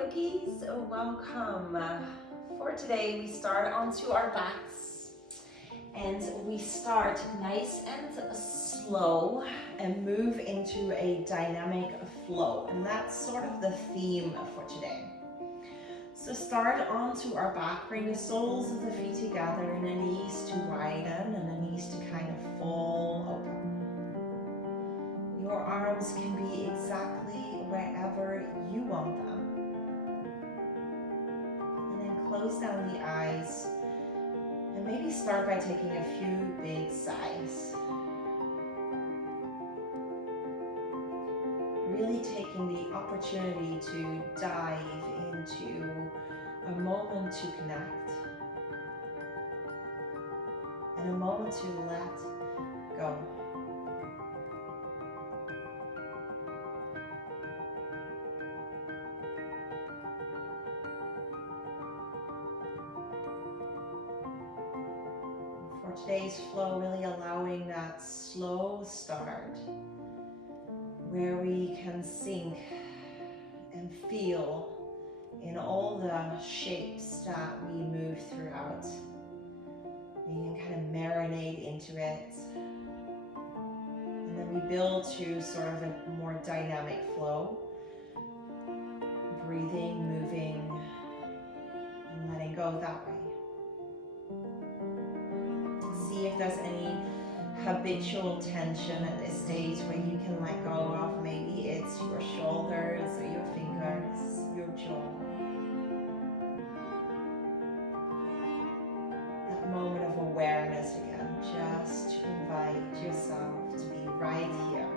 yogis, welcome. For today we start onto our backs and we start nice and slow and move into a dynamic flow, and that's sort of the theme for today. So start onto our back, bring the soles of the feet together and the knees to widen and the knees to kind of fall open. Your arms can be exactly wherever you want them. And then close down the eyes and maybe start by taking a few big sighs. Really taking the opportunity to dive into a moment to connect and a moment to let go. For today's flow, really allowing that slow start where we can sink and feel in all the shapes that we move throughout. We can kind of marinate into it. And then we build to sort of a more dynamic flow. Breathing, moving, and letting go that way. See if there's any habitual tension at this stage where you can let go of. Maybe it's your shoulders or your fingers, your jaw. That moment of awareness again, just to invite yourself to be right here.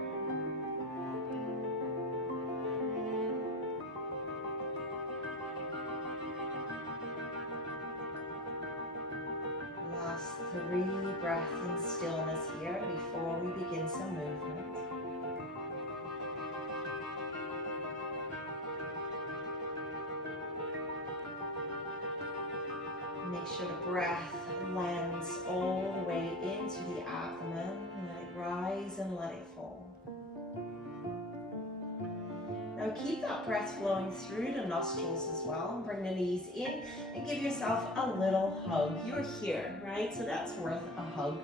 Last 3 breaths in stillness here before we begin some movement. Make sure the breath lands all the way into the abdomen. Let it rise and let it fall. Now keep that breath flowing through the nostrils as well. Bring the knees in and give yourself a little hug. You're here, right? So that's worth a hug.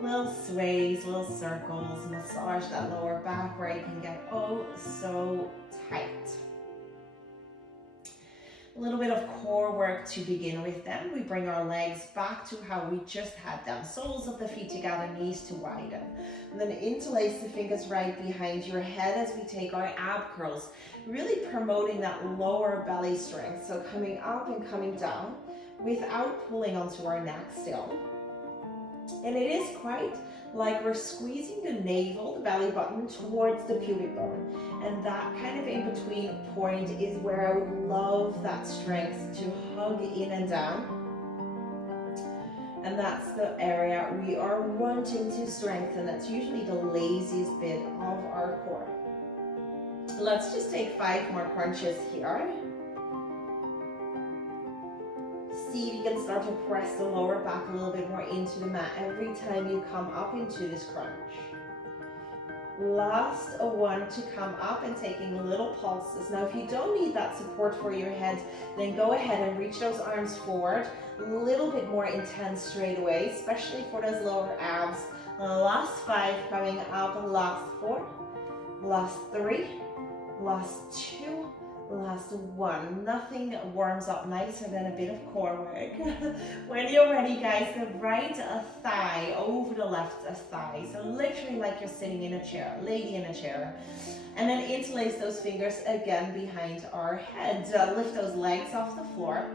Little sways, little circles, massage that lower back where you can get oh so tight. A little bit of core work to begin with then. We bring our legs back to how we just had them. Soles of the feet together, knees to widen. And then interlace the fingers right behind your head as we take our ab curls. Really promoting that lower belly strength. So coming up and coming down without pulling onto our neck still. And it is quite like we're squeezing the navel, the belly button, towards the pubic bone. And that kind of in-between point is where I would love that strength to hug in and down. And that's the area we are wanting to strengthen. That's usually the laziest bit of our core. Let's just take 5 more crunches here. See if you can start to press the lower back a little bit more into the mat every time you come up into this crunch. Last one to come up and taking little pulses. Now if you don't need that support for your head, then go ahead and reach those arms forward. A little bit more intense straight away, especially for those lower abs. Last 5 coming up, last 4, last 3, last 2, last 1. Nothing warms up nicer than a bit of core work. When you're ready, guys, the right thigh over the left thigh. So literally like you're sitting in a chair, lady in a chair. And then interlace those fingers again behind our head. Lift those legs off the floor.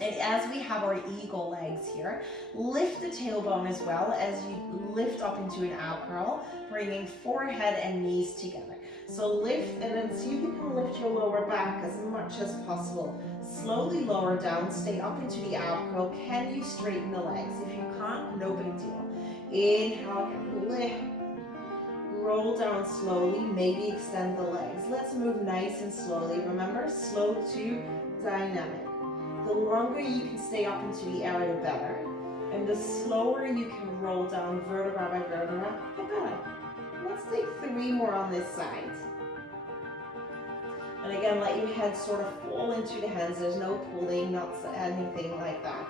And as we have our eagle legs here, lift the tailbone as well as you lift up into an ab curl, bringing forehead and knees together. So lift and then see if you can lift your lower back as much as possible. Slowly lower down, stay up into the ab curl. Can you straighten the legs? If you can't, no big deal. Inhale, lift. Roll down slowly, maybe extend the legs. Let's move nice and slowly. Remember, slow to dynamic. The longer you can stay up into the air, the better. And the slower you can roll down vertebra by vertebra, the better. Let's take 3 more on this side. And again, let your head sort of fall into the hands. There's no pulling, not anything like that.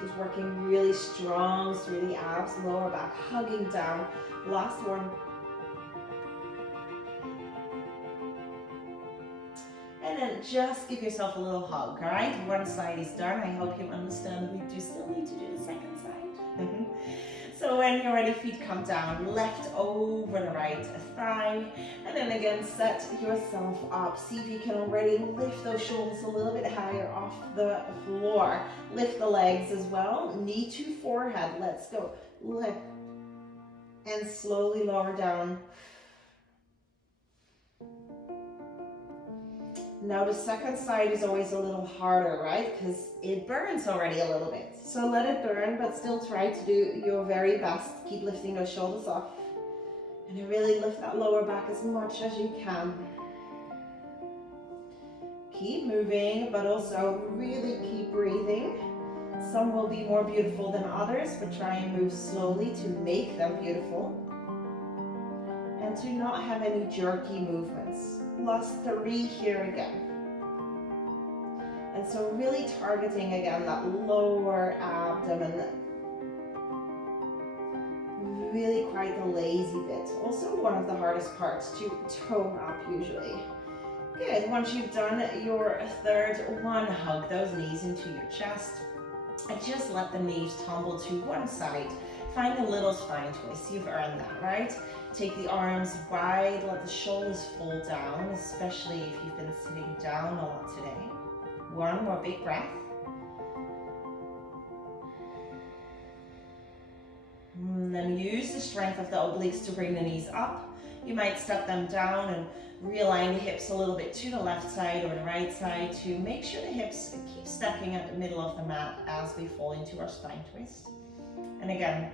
Just working really strong through the abs, lower back, hugging down. Last one. And then just give yourself a little hug, all right? One side is done. I hope you understand we do still need to do the second side. So when you're ready, feet come down, left over the right thigh. And then again, set yourself up. See if you can already lift those shoulders a little bit higher off the floor. Lift the legs as well, knee to forehead. Let's go. Lift. And slowly lower down. Now the second side is always a little harder, right? Because it burns already a little bit. So let it burn, but still try to do your very best. Keep lifting those shoulders off. And then really lift that lower back as much as you can. Keep moving, but also really keep breathing. Some will be more beautiful than others, but try and move slowly to make them beautiful. And to not have any jerky movements. Last 3 here again. And so really targeting again that lower abdomen. Really quite the lazy bit. Also one of the hardest parts to tone up usually. Good, once you've done your third one, hug those knees into your chest. And just let the knees tumble to one side. Find a little spine twist, you've earned that, right? Take the arms wide, let the shoulders fall down, especially if you've been sitting down a lot today. One more big breath. And then use the strength of the obliques to bring the knees up. You might step them down and realign the hips a little bit to the left side or the right side to make sure the hips keep stepping at the middle of the mat as we fall into our spine twist. And again,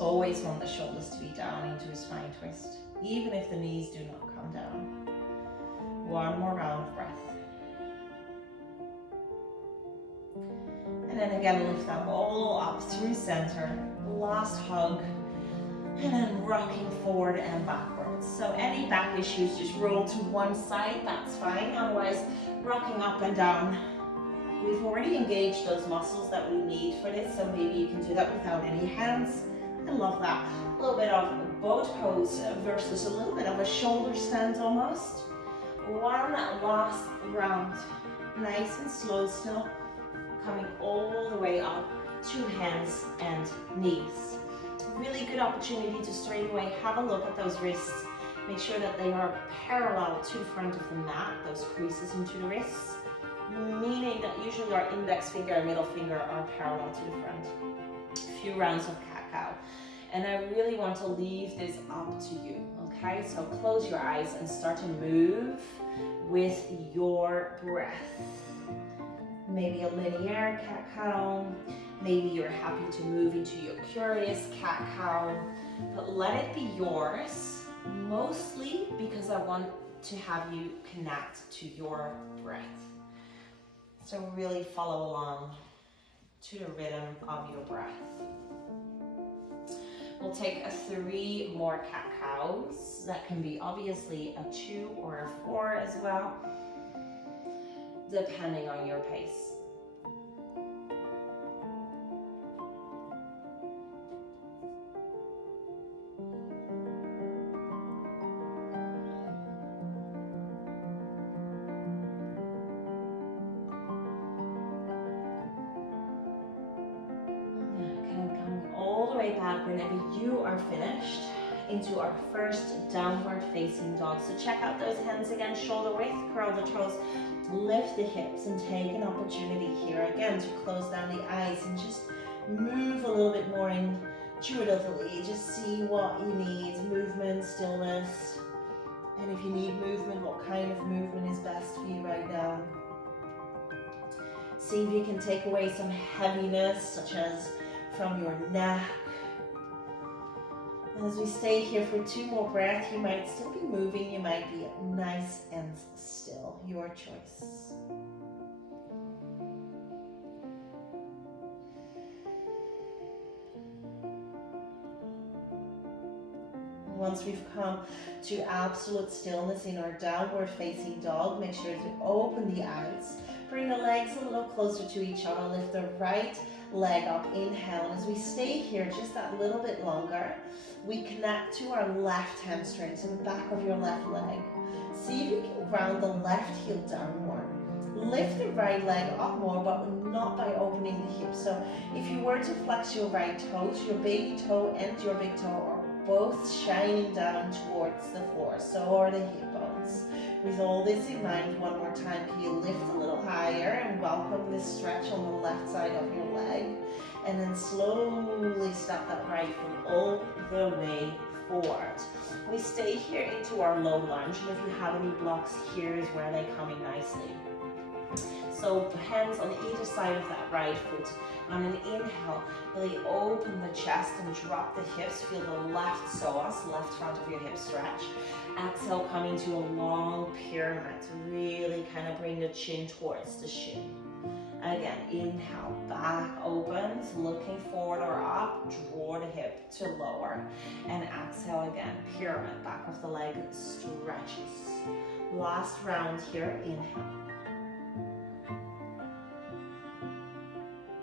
always want the shoulders to be down into a spine twist, even if the knees do not come down. One more round of breath. And then again, lift them all up through center. Last hug. And then rocking forward and backwards. So any back issues, just roll to one side, that's fine. Otherwise, rocking up and down. We've already engaged those muscles that we need for this, so maybe you can do that without any hands. I love that. A little bit of a boat pose versus a little bit of a shoulder stand almost. One last round. Nice and slow still. Coming all the way up to hands and knees. Really good opportunity to straight away have a look at those wrists. Make sure that they are parallel to the front of the mat, those creases into the wrists. Meaning that usually our index finger and middle finger are parallel to the front. A few rounds of cat-cow. And I really want to leave this up to you, okay? So close your eyes and start to move with your breath. Maybe a linear cat-cow. Maybe you're happy to move into your curious cat-cow. But let it be yours, mostly because I want to have you connect to your breath. So really follow along to the rhythm of your breath. We'll take 3 more cat-cows. That can be obviously a 2 or a 4 as well, depending on your pace. Back whenever you are finished into our first downward facing dog. So check out those hands again, shoulder width, curl the toes, lift the hips, and take an opportunity here again to close down the eyes and just move a little bit more intuitively. Just see what you need, movement, stillness, and if you need movement, what kind of movement is best for you right now. See if you can take away some heaviness, such as from your neck. As we stay here for 2 more breaths, you might still be moving, you might be nice and still, your choice. Once we've come to absolute stillness in our downward facing dog, make sure to open the eyes. Bring the legs a little closer to each other. Lift the right leg up. Inhale. And as we stay here just that little bit longer, we connect to our left hamstring, to the back of your left leg. See if you can ground the left heel down more. Lift the right leg up more, but not by opening the hips. So if you were to flex your right toes, your baby toe and your big toe are both shining down towards the floor. So are the hip bones. With all this in mind, one more time, can you lift a little higher and welcome this stretch on the left side of your leg. And then slowly step that right foot all the way forward. We stay here into our low lunge, and if you have any blocks, here is where they come in nicely. So hands on either side of that right foot. On an inhale, really open the chest and drop the hips. Feel the left psoas, left front of your hip stretch. Exhale, come into a long pyramid. Really kind of bring the chin towards the shin. Again, inhale, back opens, looking forward or up, draw the hip to lower. And exhale again, pyramid, back of the leg stretches. Last round here, inhale.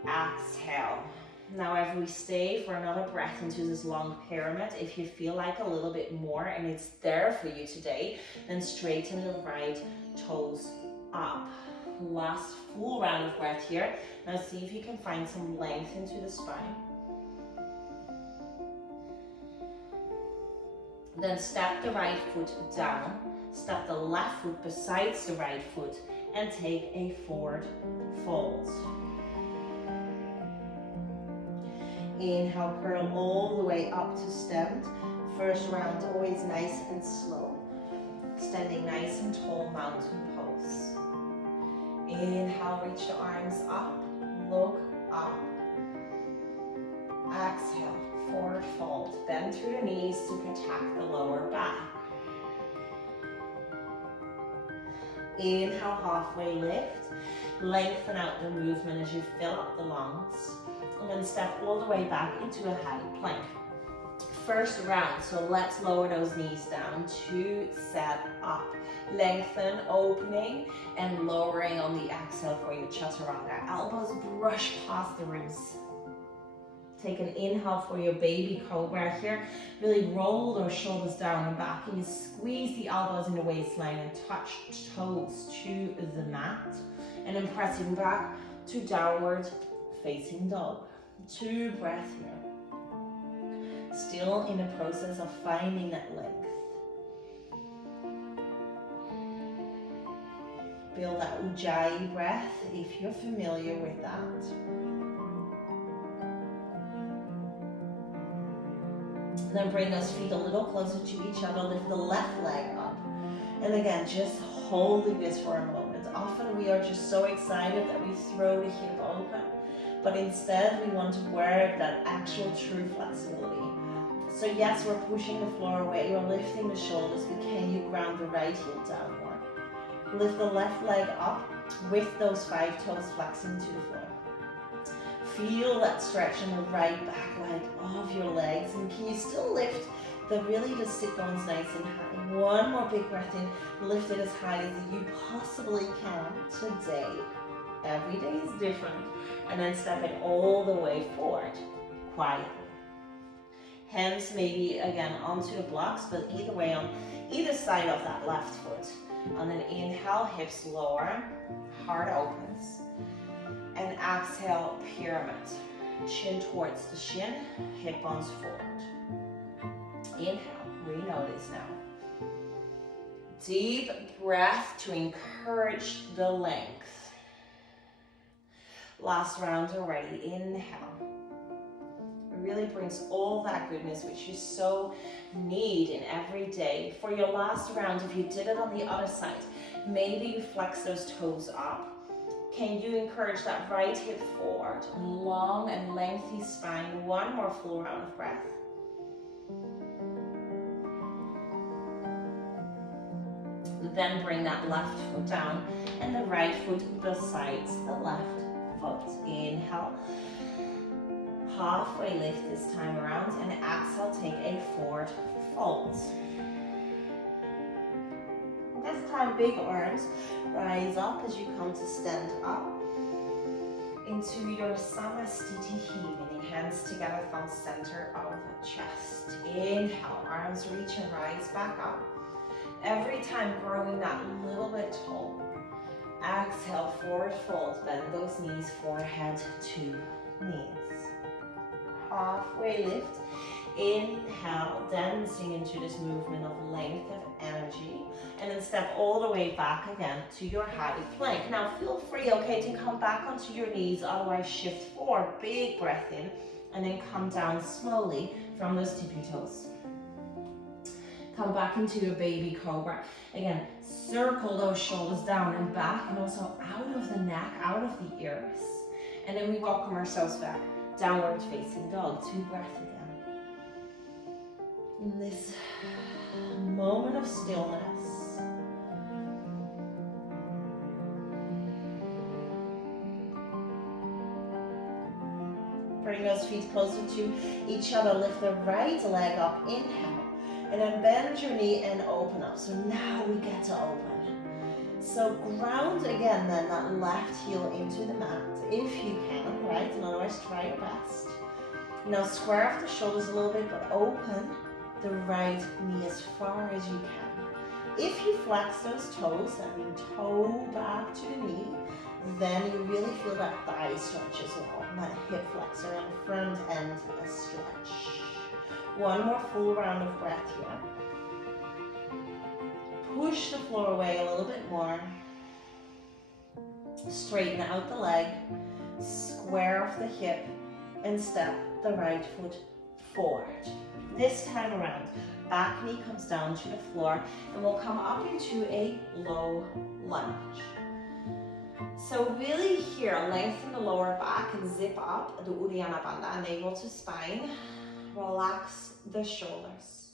Exhale. Now as we stay for another breath into this long pyramid, if you feel like a little bit more and it's there for you today, then straighten the right toes up. Last full round of breath here. Now see if you can find some length into the spine. Then step the right foot down, step the left foot besides the right foot, and take a forward fold. Inhale, curl all the way up to stand. First round, always nice and slow. Standing nice and tall, mountain pose. Inhale, reach the arms up, look up. Exhale, forward fold. Bend through the knees to protect the lower back. Inhale, halfway lift. Lengthen out the movement as you fill up the lungs. And then step all the way back into a high plank. First round, so let's lower those knees down to set up. Lengthen, opening, and lowering on the exhale for your chaturanga. Elbows brush past the ribs. Take an inhale for your baby cobra here. Really roll those shoulders down and back, and you squeeze the elbows in the waistline and touch toes to the mat. And then pressing back to downward facing dog. 2 breaths here. Still in the process of finding that length. Build that Ujjayi breath if you're familiar with that. Then bring those feet a little closer to each other. Lift the left leg up. And again, just holding this for a moment. Often we are just so excited that we throw the hip open. But instead, we want to work that actual true flexibility. So yes, we're pushing the floor away, we're lifting the shoulders, but can you ground the right heel down more? Lift the left leg up with those 5 toes flexing to the floor. Feel that stretch in the right back leg of your legs, and can you still lift the sit bones nice and high? One more big breath in, lift it as high as you possibly can today. Every day is different. And then step it all the way forward, quietly. Hands maybe again onto the blocks, but either way on either side of that left foot. On an inhale, hips lower, heart opens. And exhale, pyramid. Chin towards the shin, hip bones forward. Inhale, re-notice now. Deep breath to encourage the length. Last round already. Inhale. It really brings all that goodness which you so need in every day. For your last round, if you did it on the other side, maybe you flex those toes up. Can you encourage that right hip forward? Long and lengthy spine. One more full round of breath. Then bring that left foot down and the right foot besides the left foot. Inhale, halfway lift this time around, and exhale, take a forward fold. This time, big arms rise up as you come to stand up into your Samasthiti, meaning hands together, thumbs center of chest. Inhale, arms reach and rise back up. Every time growing that little bit tall. Exhale, forward fold, bend those knees, forehead to knees. Halfway lift. Inhale, dancing into this movement of length of energy. And then step all the way back again to your happy plank. Now feel free, okay, to come back onto your knees, otherwise shift forward, big breath in, and then come down slowly from those tippy toes. Come back into a baby cobra. Again, circle those shoulders down and back, and also out of the neck, out of the ears. And then we welcome ourselves back, downward facing dog, 2 breaths again. In this moment of stillness, bring those feet closer to each other, lift the right leg up, inhale, and then bend your knee and open up. So now we get to open. So ground again then that left heel into the mat, if you can, right? And otherwise try your best. Now square off the shoulders a little bit, but open the right knee as far as you can. If you flex those toes, that means toe back to the knee, then you really feel that thigh stretch as well, and that hip flexor and front end stretch. One more full round of breath here. Push the floor away a little bit more. Straighten out the leg, square off the hip, and step the right foot forward. This time around, back knee comes down to the floor, and we'll come up into a low lunge. So really here, lengthen the lower back and zip up the Uddiyana Bandha, navel to spine. Relax the shoulders.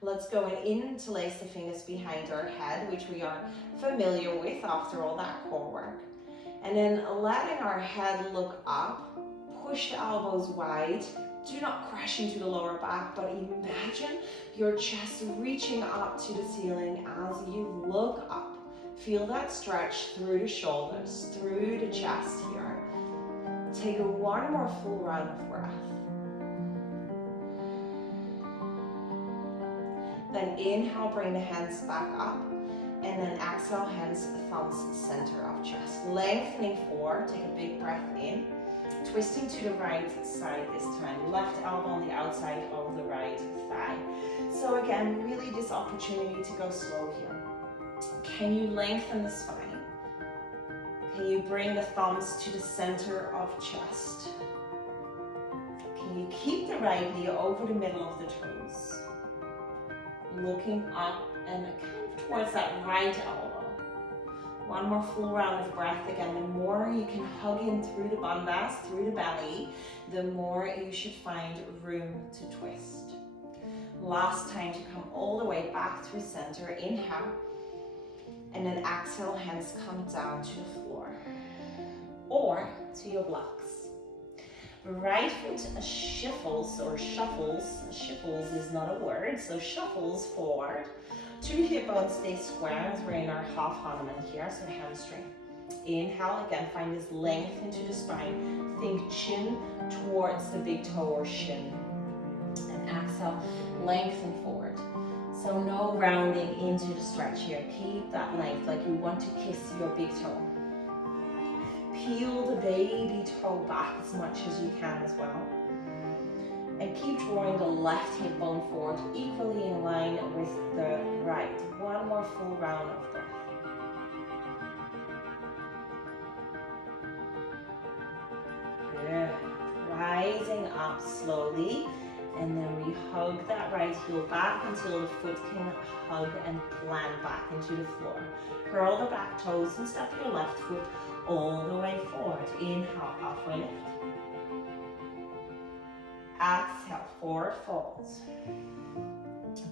Let's go and interlace the fingers behind our head, which we are familiar with after all that core work. And then letting our head look up, push the elbows wide. Do not crash into the lower back, but imagine your chest reaching up to the ceiling as you look up. Feel that stretch through the shoulders, through the chest here. Take one more full round of breath. Then inhale, bring the hands back up. And then exhale, hands, thumbs, center of chest. Lengthening forward, take a big breath in. Twisting to the right side this time. Left elbow on the outside of the right thigh. So again, really this opportunity to go slow here. Can you lengthen the spine? Can you bring the thumbs to the center of chest? Can you keep the right knee over the middle of the toes? Looking up and kind of towards that right elbow. One more full round of breath. Again, the more you can hug in through the bandhas, through the belly, the more you should find room to twist. Last time to come all the way back through center. Inhale. And then exhale, hands come down to the floor. Or to your blocks. Right foot shuffles or shuffles. Shuffles is not a word, so shuffles forward. 2 hip bones stay square as we're in our half Hanuman here, so hamstring. Inhale, again, find this length into the spine. Think chin towards the big toe or shin. And exhale, lengthen forward. So no rounding into the stretch here. Keep that length like you want to kiss your big toe. Peel the baby toe back as much as you can as well. And keep drawing the left hip bone forward, equally in line with the right. One more full round of breath. Good. Rising up slowly, and then we hug that right heel back until the foot can hug and plant back into the floor. Curl the back toes and step your left foot all the way forward. Inhale, halfway lift. Exhale, forward fold.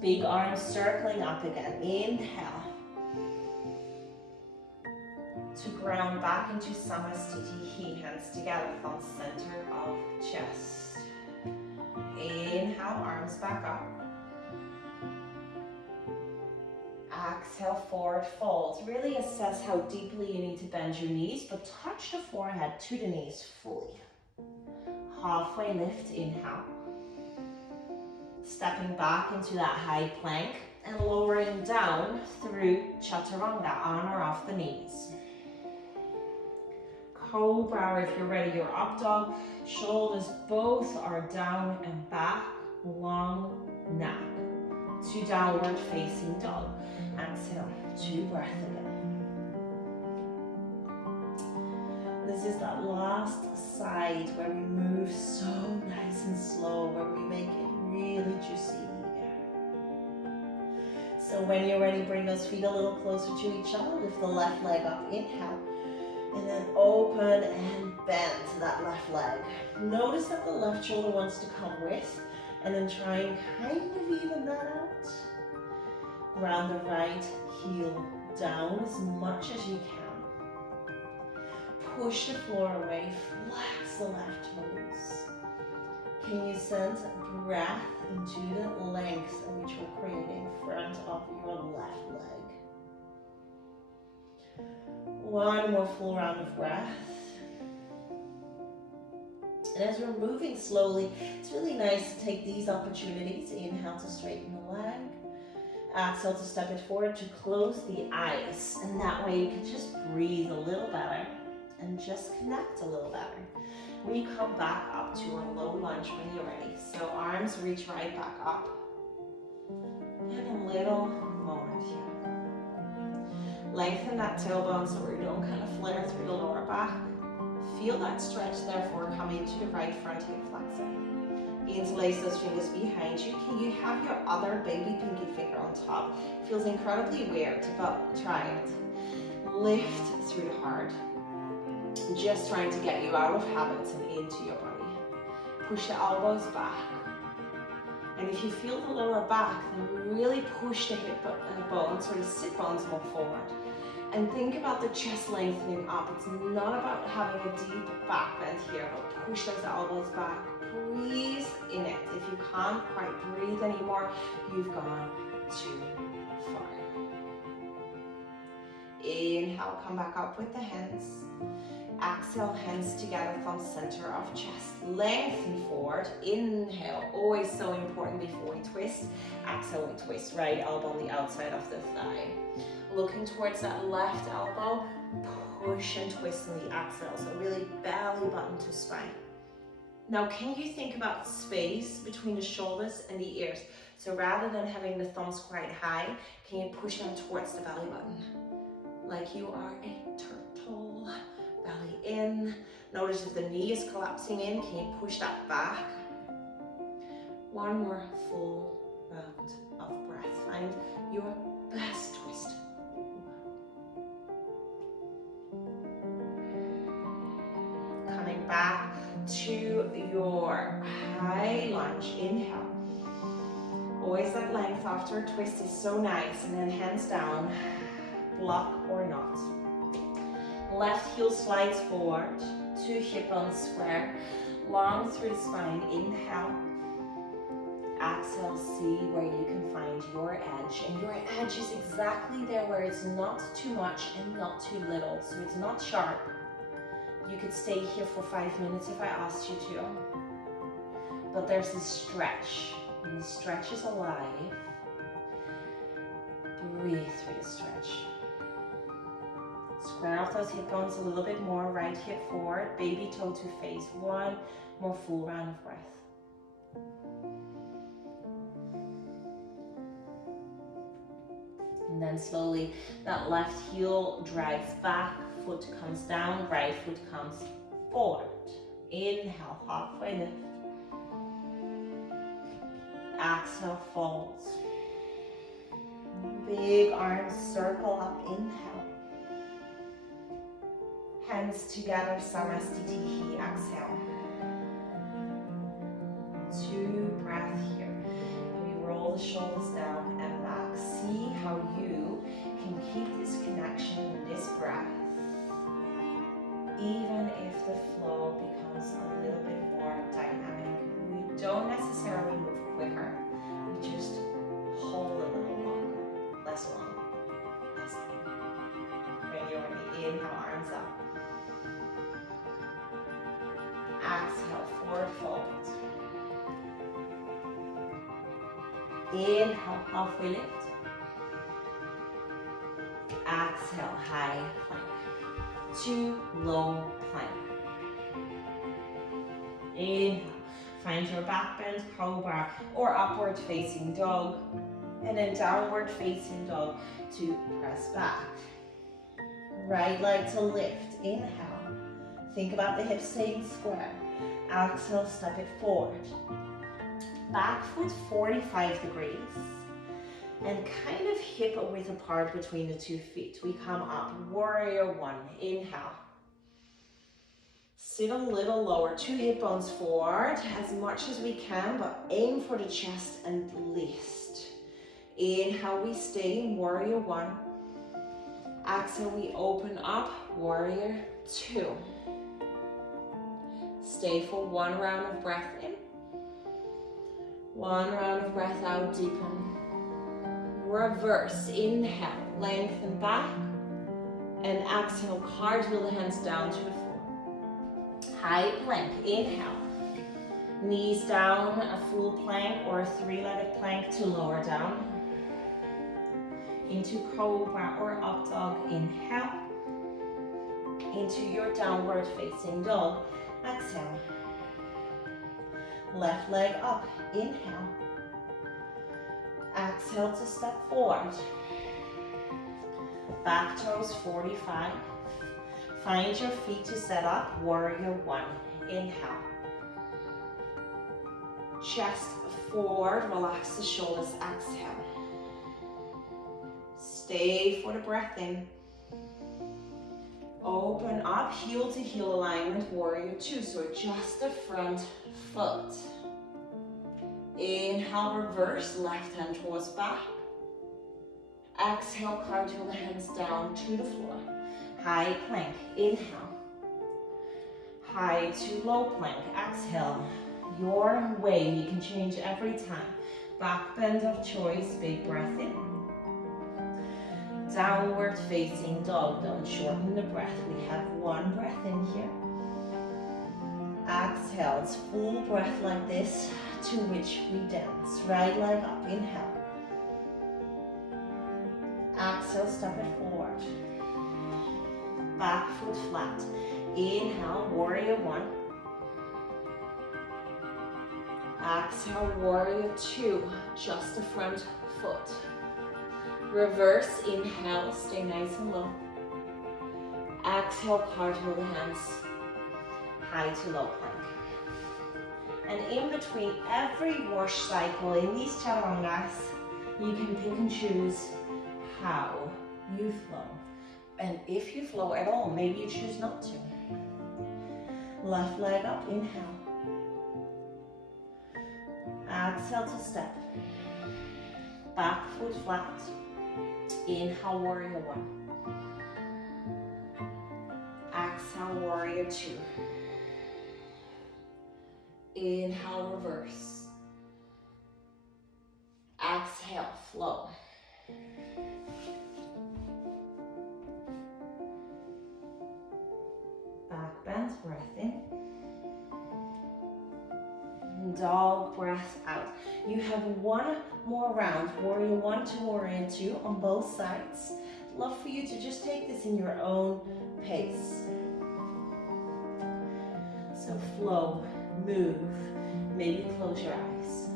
Big arms circling up again. Inhale. To ground back into Samasthiti, hands together, thumbs center of chest. Inhale, arms back up. Exhale, forward fold. Really assess how deeply you need to bend your knees, but touch the forehead to the knees fully. Halfway lift, inhale. Stepping back into that high plank and lowering down through chaturanga, on or off the knees. Cobra, or if you're ready, your up dog. Shoulders both are down and back, long neck. To downward facing dog. Exhale, 2 breaths again. This is that last side where we move so nice and slow, where we make it really juicy. So when you're ready, bring those feet a little closer to each other. Lift the left leg up, inhale. And then open and bend that left leg. Notice that the left shoulder wants to come with, and then try and kind of even that out. Ground the right heel down as much as you can. Push the floor away, flex the left toes. Can you sense breath into the length which we're creating in front of your left leg? One more full round of breath. And as we're moving slowly, it's really nice to take these opportunities. Inhale to straighten the leg. Exhale to step it forward, to close the eyes. And that way you can just breathe a little better and just connect a little better. We come back up to our low lunge when you're ready. So arms reach right back up. And a little moment here. Lengthen that tailbone so we don't kind of flare through the lower back. Feel that stretch, therefore, coming to the right front hip flexor. Interlace those fingers behind you. Can you have your other baby pinky finger on top? Feels incredibly weird, but try it. Lift through the heart. Just trying to get you out of habits and into your body. Push the elbows back. And if you feel the lower back, then really push the hip bones or the sit bones more forward. And think about the chest lengthening up. It's not about having a deep back bend here, but push those elbows back. Breathe in it. If you can't quite breathe anymore, you've gone too far. Inhale, come back up with the hands. Exhale, hands together, thumbs center of chest. Lengthen forward. Inhale, always so important before we twist. Exhale, we twist. Right elbow on the outside of the thigh. Looking towards that left elbow, push and twist in the exhale. So really belly button to spine. Now, can you think about space between the shoulders and the ears? So rather than having the thumbs quite high, can you push them towards the belly button? Like you are a turtle. Belly in. Notice if the knee is collapsing in, can you push that back? One more full round of breath. Find your best twist. Coming back to your high lunge. Inhale. Always that length after a twist is so nice. And then hands down, block or not. Left heel slides forward, 2 hip bones square, long through the spine. Inhale. Exhale, see where you can find your edge. And your edge is exactly there where it's not too much and not too little. So it's not sharp. You could stay here for 5 minutes if I asked you to. But there's this stretch, and the stretch is alive. Breathe through the stretch. Square off those hip bones a little bit more. Right hip forward, baby toe to face. One more full round of breath. And then slowly, that left heel drives back, foot comes down, right foot comes forward. Inhale, halfway lift. Exhale, folds. Big arms circle up, inhale. Hands together, Samastitihi, exhale. 2 breaths here. Maybe roll the shoulders down and back. See how you can keep this connection, this breath, even if the flow becomes a little bit more dynamic. We don't necessarily move quicker. We just hold a little longer, less long. Inhale, arms up. Exhale, forward fold. Inhale, halfway lift. Exhale, high plank to low plank. Inhale, find your back bend, cobra, or upward facing dog. And then downward facing dog to press back. Right leg to lift, inhale. Think about the hips staying square. Exhale, step it forward. Back foot 45 degrees. And kind of hip width apart between the 2 feet. We come up, warrior one, inhale. Sit a little lower, 2 hip bones forward as much as we can, but aim for the chest and list. Inhale, we stay in warrior one. Exhale, we open up, warrior two. Stay for 1 round of breath in. 1 round of breath out, deepen. Reverse, inhale, lengthen back. And exhale, cartwheel the hands down to the floor. High plank, inhale. Knees down, a full plank or a 3-legged plank to lower down. Into cobra or up dog, inhale. Into your downward facing dog, exhale. Left leg up, inhale. Exhale to step forward. Back toes 45. Find your feet to set up, warrior one, inhale. Chest forward, relax the shoulders, exhale. Stay for the breath in. Open up, heel to heel alignment, warrior two. So adjust the front foot. Inhale, reverse, left hand towards back. Exhale, cartwheel the hands down to the floor. High plank, inhale. High to low plank, exhale. Your way, you can change every time. Back bend of choice, big breath in. Downward facing dog, don't shorten the breath. We have 1 breath in here. Exhale, it's full breath like this to which we dance. Right leg up, inhale. Exhale, step it forward. Back foot flat. Inhale, warrior one. Exhale, warrior two. Just the front foot. Reverse, inhale, stay nice and low. Exhale, cartwheel the hands. High to low plank. And in between every wash cycle in these chaturanga, you can pick and choose how you flow. And if you flow at all, maybe you choose not to. Left leg up, inhale. Exhale to step. Back foot flat. Inhale, warrior one. Exhale, warrior two. Inhale, reverse. Exhale, flow. Back bend, breath in. Dog, breath out. You have 1 more round, warrior one to warrior two on both sides. Love for you to just take this in your own pace. So flow, move, maybe close your eyes.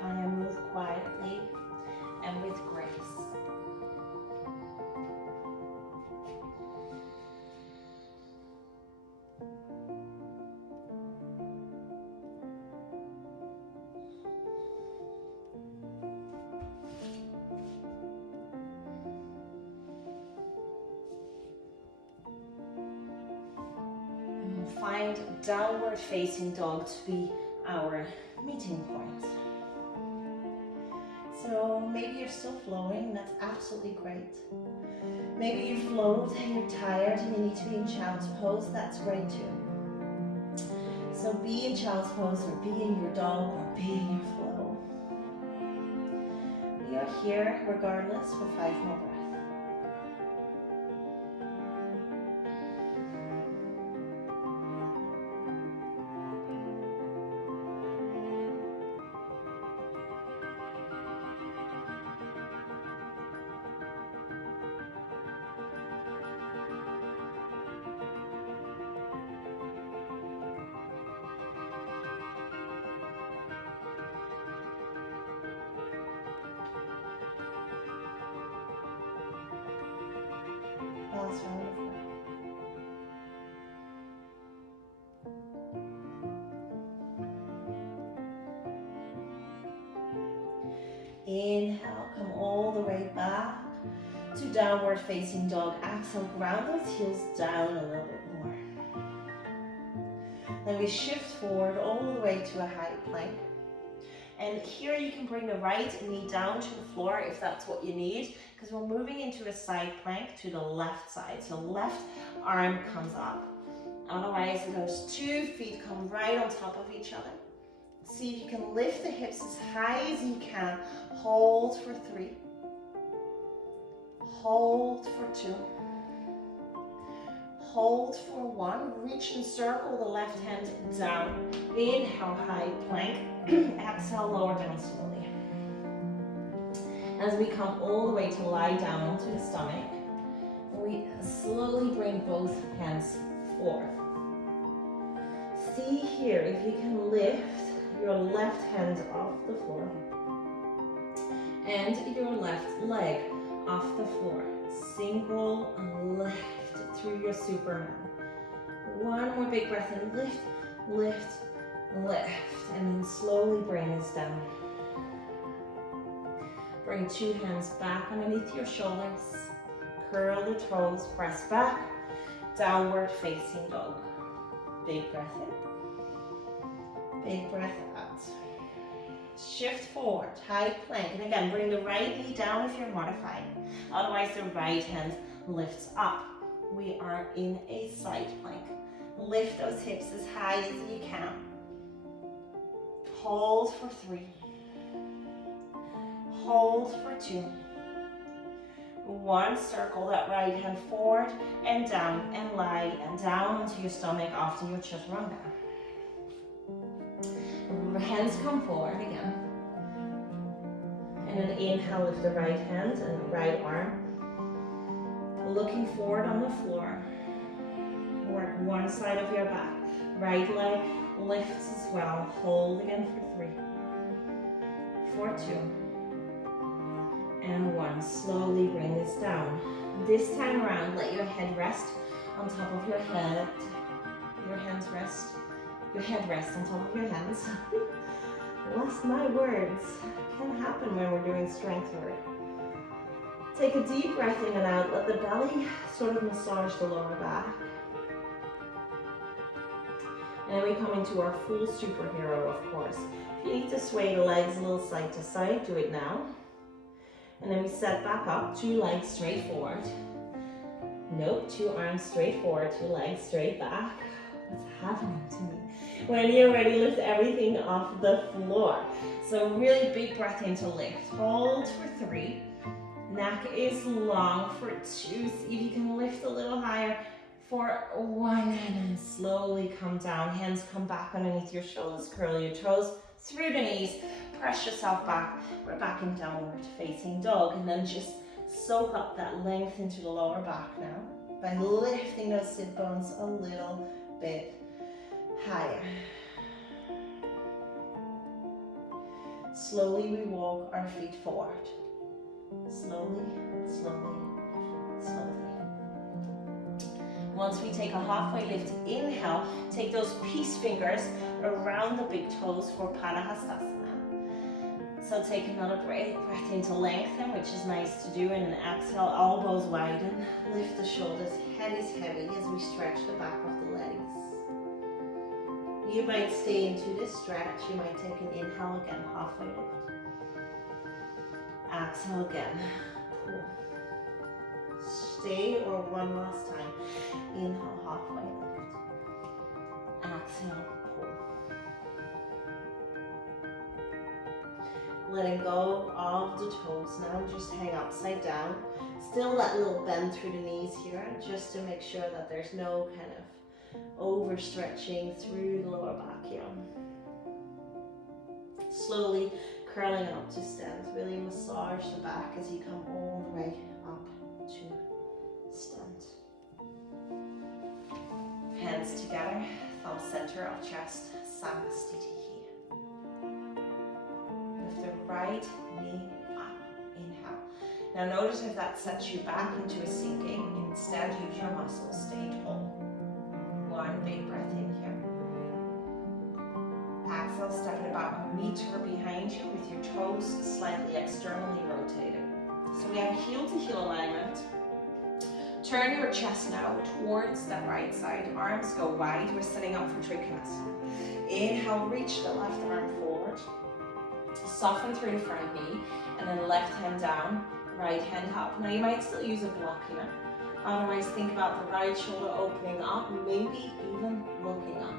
Try and move quietly and with grace. find downward facing dog to be our meeting point. So maybe you're still flowing, that's absolutely great. Maybe you flowed and you're tired and you need to be in child's pose, that's great too. So be in child's pose or be in your dog or be in your flow. We are here regardless for 5 more breaths. Last round of breath. Inhale, come all the way back to downward facing dog. Exhale, ground those heels down a little bit more. Then we shift forward all the way to a high plank. And here you can bring the right knee down to the floor if that's what you need, because we're moving into a side plank to the left side. So left arm comes up. Otherwise, those 2 feet come right on top of each other. See if you can lift the hips as high as you can. Hold for 3. Hold for 2. Hold for 1. Reach and circle the left hand down. Inhale, high plank. Exhale, lower down slowly. As we come all the way to lie down onto the stomach, we slowly bring both hands forward. See here if you can lift your left hand off the floor and your left leg off the floor. Single lift through your Superman. 1 more big breath in. Lift, lift, lift, and then slowly bring us down. Bring 2 hands back underneath your shoulders. Curl the toes, press back. Downward facing dog. Big breath in. Big breath out. Shift forward, high plank. And again, bring the right knee down if you're modified. Otherwise, the right hand lifts up. We are in a side plank. Lift those hips as high as you can. Hold for 3. Hold for 2. 1, circle that right hand forward and down and lie and down onto your stomach after your chaturanga. Hands come forward again. And then inhale, lift the right hand and the right arm. Looking forward on the floor. Work one side of your back. Right leg lifts as well. Hold again for 3. For 2. And 1. Slowly bring this down. This time around, let your head rest on top of your head. Your hands rest. Your head rests on top of your hands. Lost my words. Can happen when we're doing strength work. Take a deep breath in and out. Let the belly sort of massage the lower back. And then we come into our full superhero, of course. If you need to sway the legs a little side to side, do it now. And then we set back up, 2 legs straight forward. Nope, 2 arms straight forward, 2 legs straight back. What's happening to me? When you're ready, lift everything off the floor. So really big breath in to lift. Hold for 3. Neck is long for 2. See if you can lift a little higher for 1 and then slowly come down. Hands come back underneath your shoulders. Curl your toes through the knees. Press yourself back. We're back in downward facing dog. And then just soak up that length into the lower back now by lifting those sit bones a little bit higher. Slowly we walk our feet forward. Slowly, slowly, slowly. Once we take a halfway lift, inhale, take those peace fingers around the big toes for Padahastasana. So take another breath in to lengthen, which is nice to do, and an exhale, elbows widen, lift the shoulders, head is heavy as we stretch the back of the legs. You might stay into this stretch. You might take an inhale again, halfway lift. Exhale again, pull. Stay, or one last time. Inhale, halfway lift. Exhale, pull. Letting go of the toes. Now just hang upside down. Still that little bend through the knees here, just to make sure that there's no kind of overstretching through the lower back here. Slowly curling up to stand. Really massage the back as you come all the way up to stand. Hands together, thumb center of chest, Samastitihi. Lift the right knee up, inhale. Now notice if that sets you back into a sinking. Instead, use your muscles, stay tall. One big breath in here. Exhale, step it about a meter behind you with your toes slightly externally rotated. So we have a heel to heel alignment. Turn your chest now towards that right side. Arms go wide. We're setting up for Trikonasana. Inhale, reach the left arm forward. Soften through the front knee, and then left hand down, right hand up. Now you might still use a block here. Otherwise, think about the right shoulder opening up, maybe even looking up.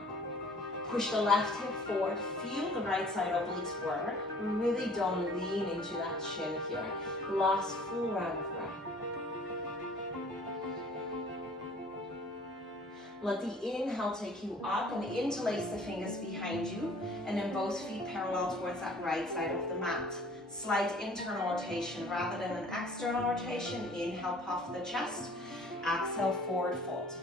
Push the left hip forward. Feel the right side obliques work. Really don't lean into that shin here. Last full round of breath. Let the inhale take you up and interlace the fingers behind you, and then both feet parallel towards that right side of the mat. Slight internal rotation rather than an external rotation. Inhale, puff the chest. Exhale, forward fold.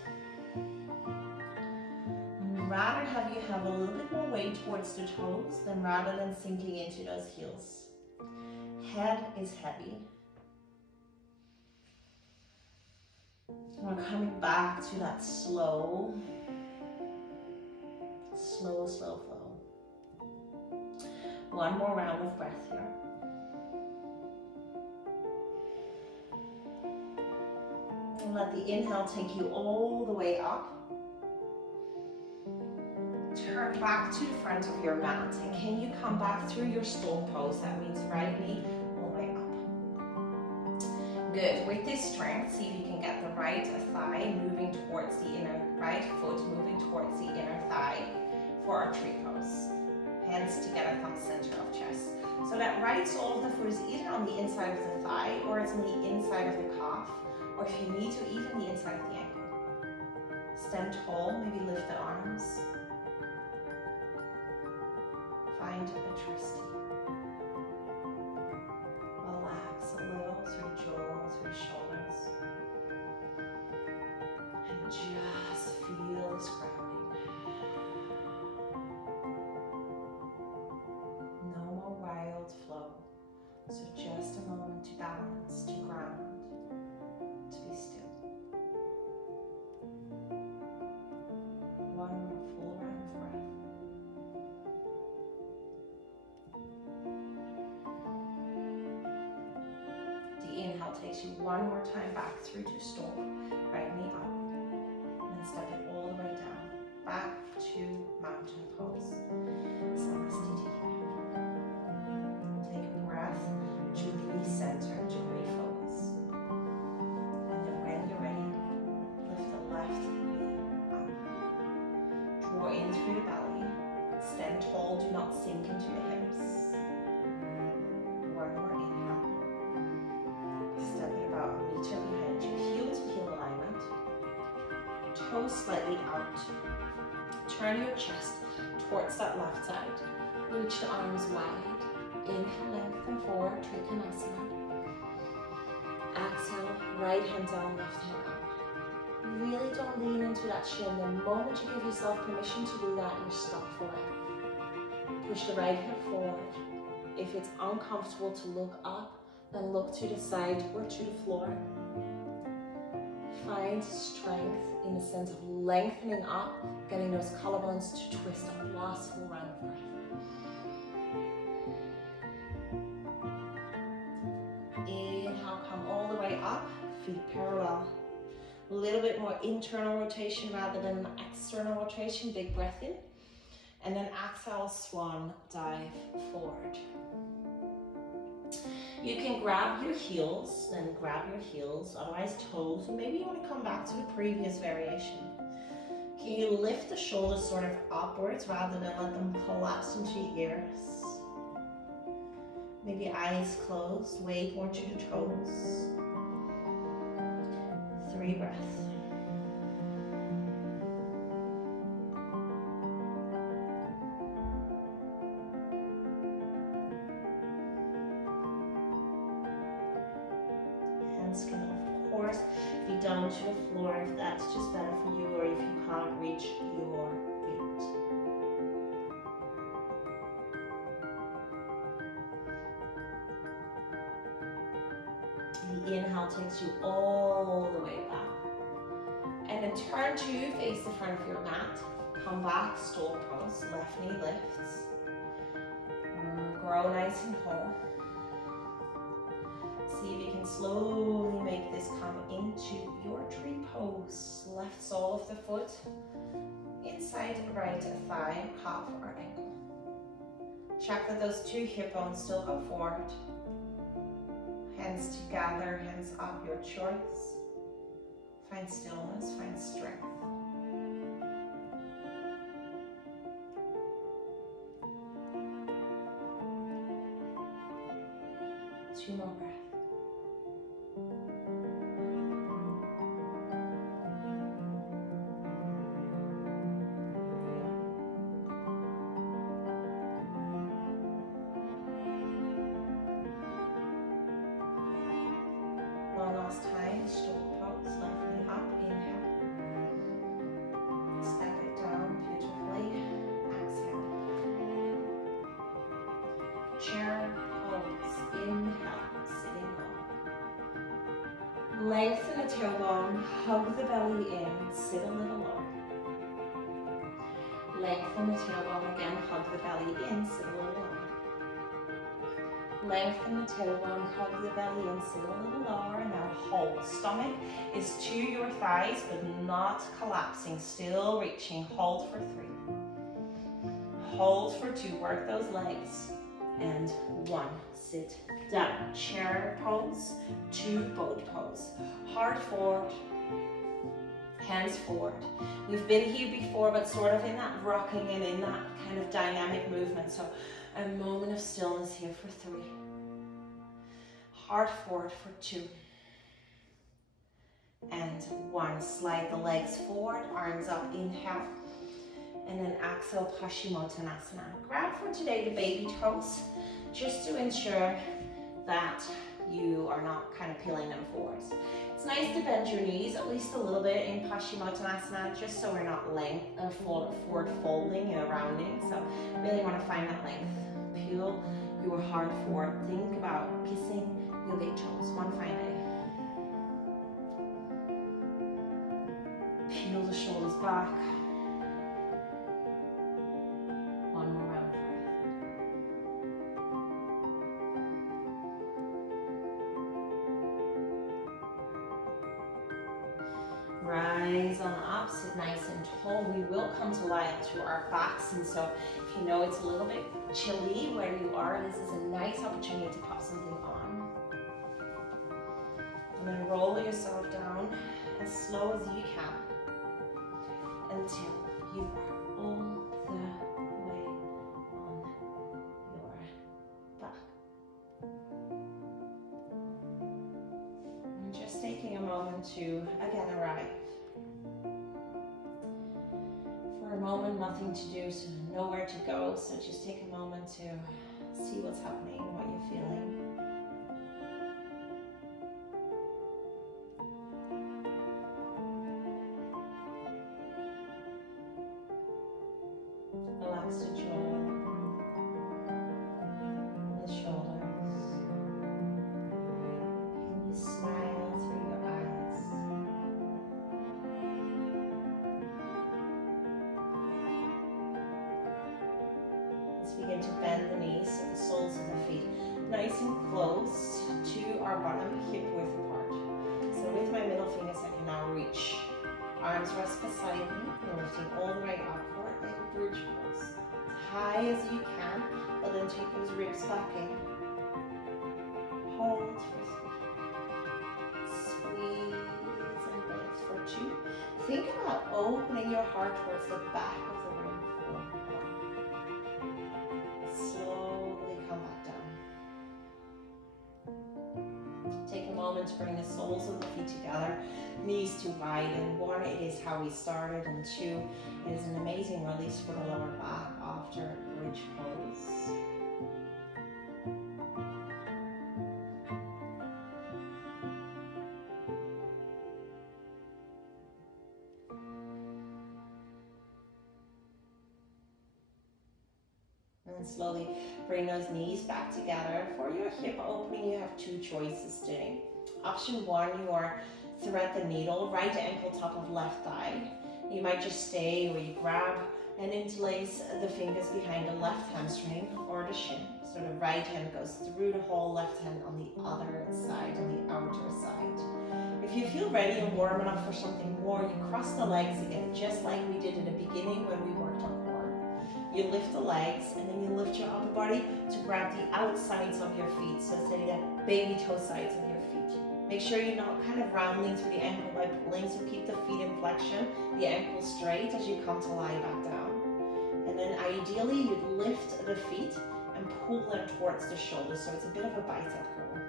Rather have you have a little bit more weight towards the toes than rather than sinking into those heels. Head is heavy. We're coming back to that slow flow. One more round of breath here. And let the inhale take you all the way up. Turn back to the front of your mat, and can you come back through your stone pose? That means right knee all the way up. Good. With this strength, see if you can get the right thigh moving towards the right foot moving towards the inner thigh for our tree pose. Hands together, thumb center of chest. So that right sole of the foot is either on the inside of the thigh, or it's on the inside of the calf, or if you need to, even the inside of the ankle. Stand tall, maybe lift the arms. Find a twisty. Relax a little through the jaw, through the shoulders. And just feel this grounding. No more wild flow. So just a moment to balance, to ground, to be still. One more full round of breath. Inhale takes you one more time back through to stork, right knee up, and then step it all the way down, back to mountain pose, Samastiti. Take a breath to recenter, to refocus. And then when you're ready, lift the left knee up. Draw in through the belly, stand tall, do not sink into the hips. One more inhale. Step it about a meter behind you, heel to heel alignment. Toes slightly out. Turn your chest towards that left side. Reach the arms wide. Inhale, lengthen forward, Trikonasana. Exhale, right hand down, left hand up. Really don't lean into that shin. The moment you give yourself permission to do that, you're stuck for it. Push the right hip forward. If it's uncomfortable to look up, then look to the side or to the floor. Find strength in the sense of lengthening up, getting those collarbones to twist up. Last full round of breath. Inhale, come all the way up, feet parallel. A little bit more internal rotation rather than external rotation. Big breath in. And then exhale, swan dive forward. You can grab your heels, otherwise toes. Maybe you want to come back to the previous variation. Can you lift the shoulders sort of upwards rather than let them collapse into your ears? Maybe eyes closed, weight more to the toes. 3 breaths. Hands can, of course, be down to the floor if that's just better for you, or if you can't reach your feet. The inhale takes you all the way back. And then turn to face the front of your mat. Come back, stool pose, left knee lifts. Grow nice and tall. See if you can slowly make this come into your tree pose. Left sole of the foot, inside right thigh, calf or ankle. Check that those 2 hip bones still go forward. Hands together, hands up, your choice. Find stillness, find strength. Two more breaths. One last time, stool pose, left knee up, inhale. Step it down beautifully, exhale. Chair pose, inhale, sitting low. Lengthen the tailbone, hug the belly in, sit a little lower. Lengthen the tailbone again, hug the belly in, sit a little lower. Lengthen the tailbone, hug the belly in, sit a little lower, and now hold. Stomach is to your thighs, but not collapsing, still reaching. Hold for 3. Hold for 2, work those legs. And 1, sit down. Chair pose, 2, boat pose. Heart forward, hands forward. We've been here before, but sort of in that rocking and in that kind of dynamic movement. So a moment of stillness here for 3. Heart forward for 2. And 1. Slide the legs forward, arms up, inhale. And then exhale, Paschimottanasana. Grab for today the baby toes, just to ensure that you are not kind of peeling them forwards. It's nice to bend your knees at least a little bit in Paschimottanasana, just so we're not forward folding and rounding. So really want to find that length. Peel your heart forward. Think about kissing your big toes. One fine day. Peel the shoulders back. One more round breath. Rise on up, sit nice and tall. We will come to lie up to our backs, and so if you know it's a little bit chilly where you are, this is a nice opportunity to pop something on. And then roll yourself down as slow as you can until you are all the way on your back. And just taking a moment to again arrive. For a moment, nothing to do, so nowhere to go, so just take a moment to see what's happening, what you're feeling. Relax the jaw, the shoulders. Can you smile through your eyes? Let's begin to bend the knees so the soles of the feet nice and close to our bottom, hip width apart. So with my middle fingers, I can now reach. Arms rest beside me, and lifting all the way up for a bridge pose. high as you can, but then take those ribs back in. Hold for 3. Squeeze and lift for 2. Think about opening your heart towards the back of the room for 1. Slowly come back down. Take a moment to bring the soles of the feet together, knees too wide. And 1, it is how we started, and 2, it is an amazing release for the lower back after bridge pose. And slowly bring those knees back together. For your hip opening, you have 2 choices today. Option 1, you are thread the needle, right ankle top of left thigh. You might just stay where you grab and interlace the fingers behind the left hamstring or the shin. So the right hand goes through the whole left hand on the other side, on the outer side. If you feel ready and warm enough for something more, you cross the legs again, just like we did in the beginning when we worked our core. You lift the legs and then you lift your upper body to grab the outsides of your feet, so say the baby toe sides of your feet. Make sure you're not kind of rounding through the ankle by pulling, so keep the feet in flexion, the ankle straight as you come to lie back down. And then ideally you'd lift the feet and pull them towards the shoulders, so it's a bit of a bicep curl.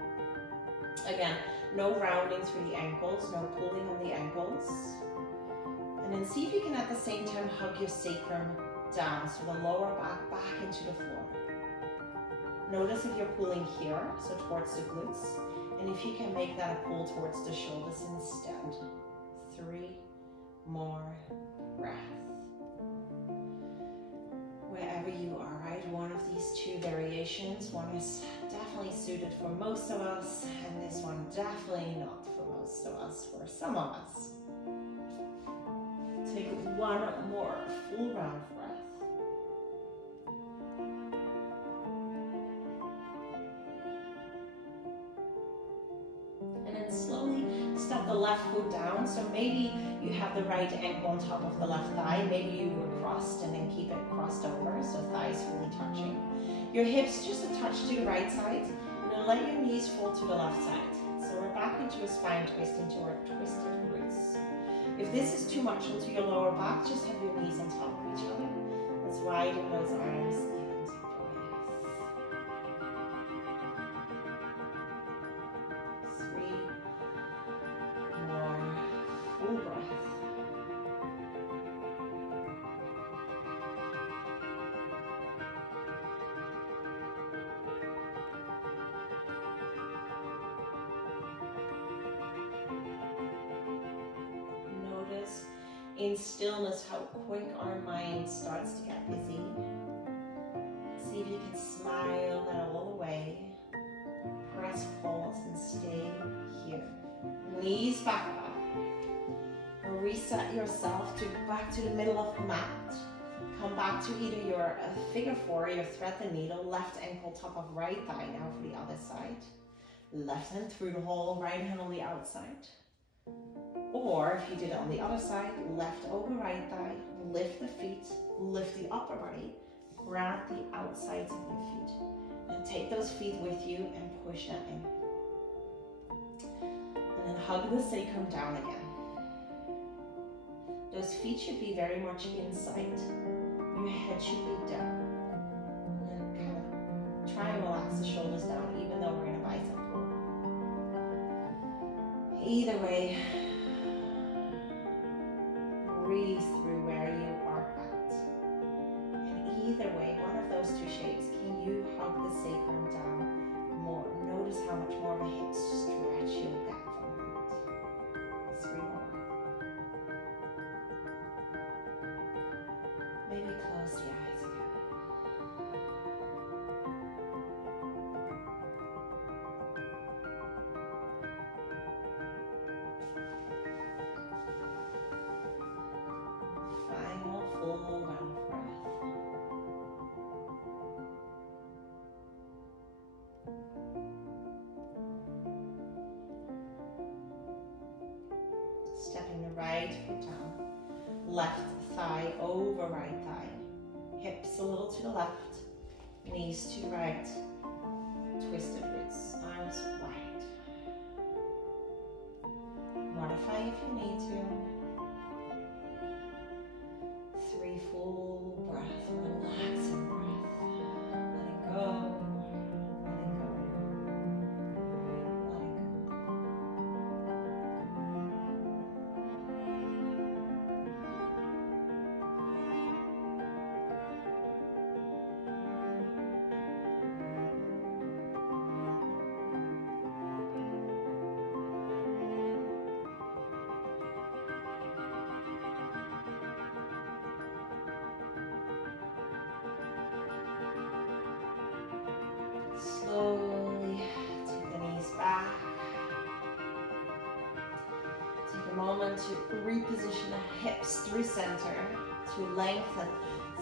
Again, no rounding through the ankles, no pulling on the ankles. And then see if you can at the same time hug your sacrum down, so the lower back into the floor. Notice if you're pulling here, so towards the glutes, and if you can make that a pull towards the shoulders instead. 3 more breaths. Wherever you are, right? One of these 2 variations. One is definitely suited for most of us, and this one definitely not for most of us, for some of us. Take 1 more full round of breath. And then slowly step the left foot down. So maybe you have the right ankle on top of the left thigh. Maybe you were crossed and then keep it crossed over, so thighs fully touching. Your hips just a touch to the right side, and then let your knees fall to the left side. So we're back into a spine twist, into our twisted roots. If this is too much into your lower back, just have your knees on top of each other. Let's widen those arms and breathe. 3 more full breaths. In stillness, how quick our mind starts to get busy. See if you can smile that all away. Press pause and stay here. Knees back up. Reset yourself to back to the middle of the mat. Come back to either your figure 4, your thread the needle, left ankle top of right thigh now for the other side. Left hand through the hole, right hand on the outside. Or if you did it on the other side, left over right thigh, lift the feet, lift the upper body, grab the outsides of your feet, and take those feet with you and push that in. And then hug the sacrum down again. Those feet should be very much in sight. Your head should be down. And then kind of try and relax the shoulders down, even though we're in a bicep pull. Either way, breathe through where you are at. And either way, one of those 2 shapes, can you hug the sacrum down more? Notice how much more of a hip stretch you'll get from it. 3 more. Maybe close the eyes again. Final full round of breath. Stepping the right foot down. Left thigh over right thigh. Hips a little to the left, knees to right, twisted roots, arms wide. Modify if you need to. 3 full breaths, relaxing breath. Letting go, letting go, letting go. Slowly take the knees back. Take a moment to reposition the hips through center, to lengthen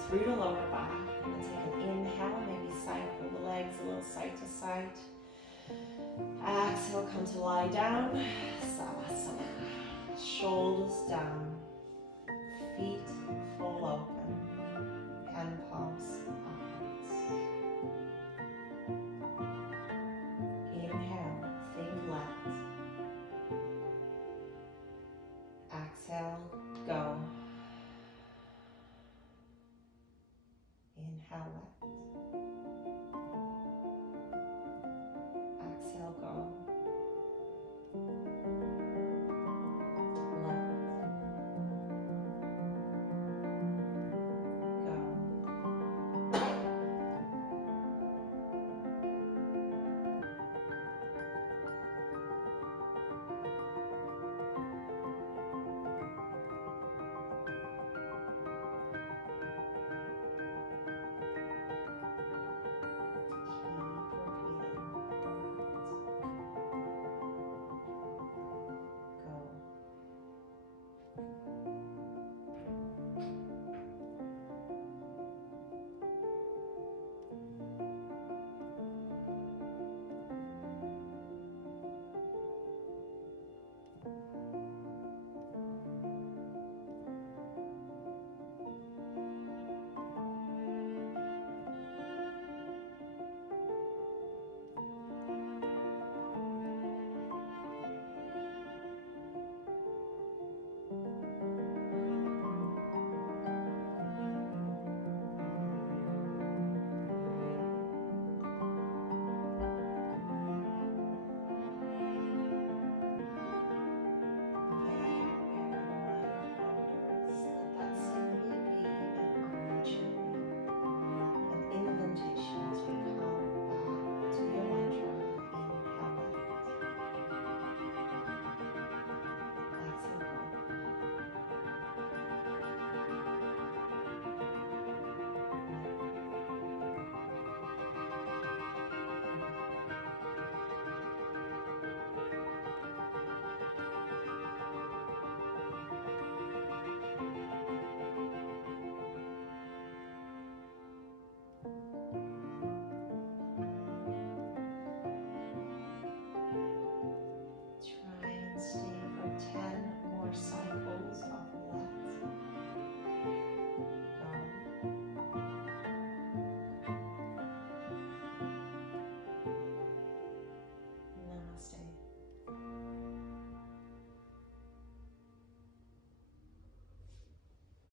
through the lower back. And then take an inhale, maybe cycle the legs a little side to side. Exhale, come to lie down. Savasana. Shoulders down. Feet full open. Hand palms upwards. Inhale, think light. Exhale, go. Inhale, let